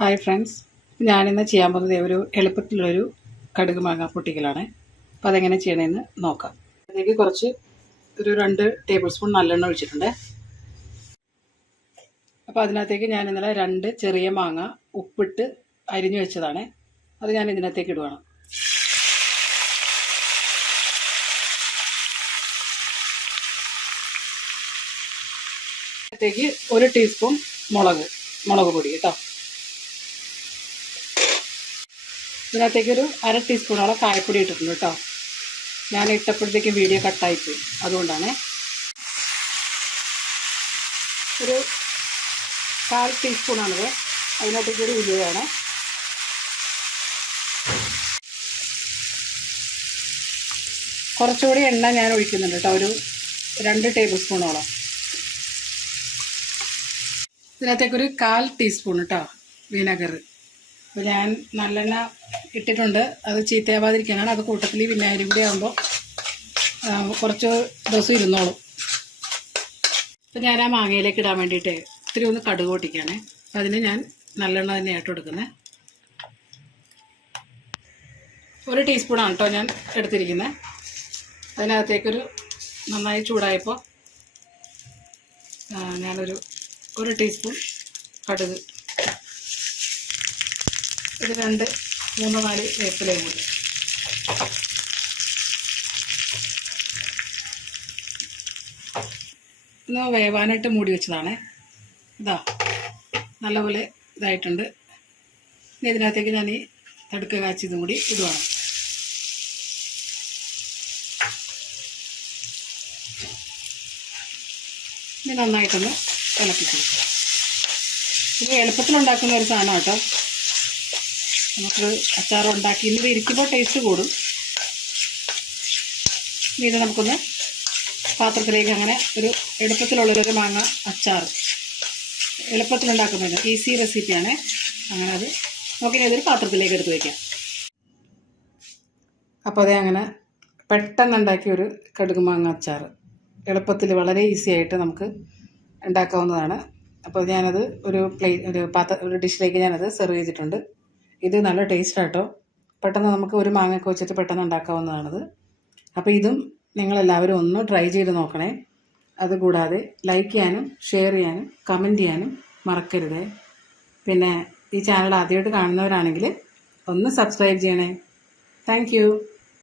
Hi friends, ഞാനിന്ന് ചെയ്യാൻ പോകുന്നത് ഒരു എളുപ്പത്തിലുള്ളൊരു കടുക് മാങ്ങ പൊട്ടിക്കലാണ്. അപ്പോൾ അതെങ്ങനെ ചെയ്യണമെന്ന് നോക്കാം. അതിലേക്ക് കുറച്ച് ഒരു 2 ടേബിൾ സ്പൂൺ നല്ലെണ്ണ ഒഴിച്ചിട്ടുണ്ട്. അപ്പോൾ അതിനകത്തേക്ക് ഞാൻ ഇന്നലെ 2 ചെറിയ മാങ്ങ ഉപ്പിട്ട് അരിഞ്ഞു വെച്ചതാണ്. അത് ഞാൻ ഇതിനകത്തേക്ക് ഇടുവാണ്. ഇതിനകത്തേക്ക് 1 ടീസ്പൂൺ മുളക് പൊടി കേട്ടോ. ഇതിനകത്തേക്കൊരു 1/2 ടീസ്പൂണോളം കായപ്പൊടി ഇട്ടിട്ടുണ്ട് കേട്ടോ. ഞാൻ ഇട്ടപ്പോഴത്തേക്കും വീഡിയോ കട്ടായിപ്പോയി, അതുകൊണ്ടാണ്. ഒരു 1/4 ടീസ്പൂണാണിത്. അതിനകത്തേക്കൊരു ഉലുവയാണ്. കുറച്ചുകൂടി എണ്ണ ഞാൻ ഒഴിക്കുന്നുണ്ട് കേട്ടോ, ഒരു 2 ടേബിൾ സ്പൂണോളം. ഇതിനകത്തേക്കൊരു 1/4 ടീസ്പൂൺ കേട്ടോ വിനെഗർ. അപ്പോൾ ഞാൻ നല്ലെണ്ണ ഇട്ടിട്ടുണ്ട്, അത് ചീത്തയാവാതിരിക്കാനാണ്. അത് കൂട്ടത്തിൽ വിനാഗിരി കൂടി ആകുമ്പോൾ കുറച്ച് ദിവസം ഇരുന്നോളും. അപ്പോൾ ഞാൻ ആ മാങ്ങയിലേക്ക് ഇടാൻ വേണ്ടിയിട്ട് ഇത്തിരി ഒന്ന് കടുക് പൊട്ടിക്കുകയാണ്. അപ്പോൾ അതിന് ഞാൻ നല്ലെണ്ണ തന്നെയായിട്ട് എടുക്കുന്നത്. 1 ടീസ്പൂണാണ് കേട്ടോ ഞാൻ എടുത്തിരിക്കുന്നത്. അതിനകത്തേക്കൊരു നന്നായി ചൂടായപ്പോൾ ഞാനൊരു 1 ടീസ്പൂൺ കടുക്, ഒരു 2, 3, 4 വേപ്പിലയും കൂടി. ഒന്ന് വേവാനായിട്ട് മൂടി വെച്ചതാണ്. ഇതാ നല്ലപോലെ ഇതായിട്ടുണ്ട്. ഇനി ഇതിനകത്തേക്ക് ഞാൻ ഈ തടുക്ക കാച്ചിയതും കൂടി ഇടുവാണ്. ഇനി നന്നായിട്ടൊന്ന് ഇളക്കി കൊടുക്കുക. ഇത് എളുപ്പത്തിലുണ്ടാക്കുന്ന ഒരു സാധനം കേട്ടോ. നമുക്ക് അച്ചാർ ഉണ്ടാക്കി ഇന്നത് ഇരിക്കുമ്പോൾ ടേസ്റ്റ് കൂടും. ഇത് നമുക്കൊന്ന് പാത്രത്തിലേക്ക് അങ്ങനെ ഒരു എളുപ്പത്തിലുള്ളൊരു മാങ്ങ അച്ചാർ എളുപ്പത്തിലുണ്ടാക്കുന്നത് ഈസി റെസിപ്പിയാണ്. അങ്ങനെ അത് നമുക്കിനി അതൊരു പാത്രത്തിലേക്ക് എടുത്ത് വയ്ക്കാം. അപ്പോൾ അതേ അങ്ങനെ പെട്ടെന്ന് ഉണ്ടാക്കിയൊരു കടുക് മാങ്ങ അച്ചാർ എളുപ്പത്തിൽ വളരെ ഈസി ആയിട്ട് നമുക്ക് ഉണ്ടാക്കാവുന്നതാണ്. അപ്പോൾ ഞാനത് ഒരു ഡിഷിലേക്ക് ഞാനത് സെർവ് ചെയ്തിട്ടുണ്ട്. ഇത് നല്ല ടേസ്റ്റാണ് കേട്ടോ. പെട്ടെന്ന് നമുക്ക് ഒരു മാങ്ങയൊക്കെ വെച്ചിട്ട് പെട്ടെന്ന് ഉണ്ടാക്കാവുന്നതാണത്. അപ്പോൾ ഇതും നിങ്ങളെല്ലാവരും ഒന്ന് ട്രൈ ചെയ്ത് നോക്കണേ. അതുകൂടാതെ ലൈക്ക് ചെയ്യാനും ഷെയർ ചെയ്യാനും കമൻറ്റ് ചെയ്യാനും മറക്കരുതേ. പിന്നെ ഈ ചാനൽ ആദ്യമായിട്ട് കാണുന്നവരാണെങ്കിൽ ഒന്ന് സബ്സ്ക്രൈബ് ചെയ്യണേ. താങ്ക്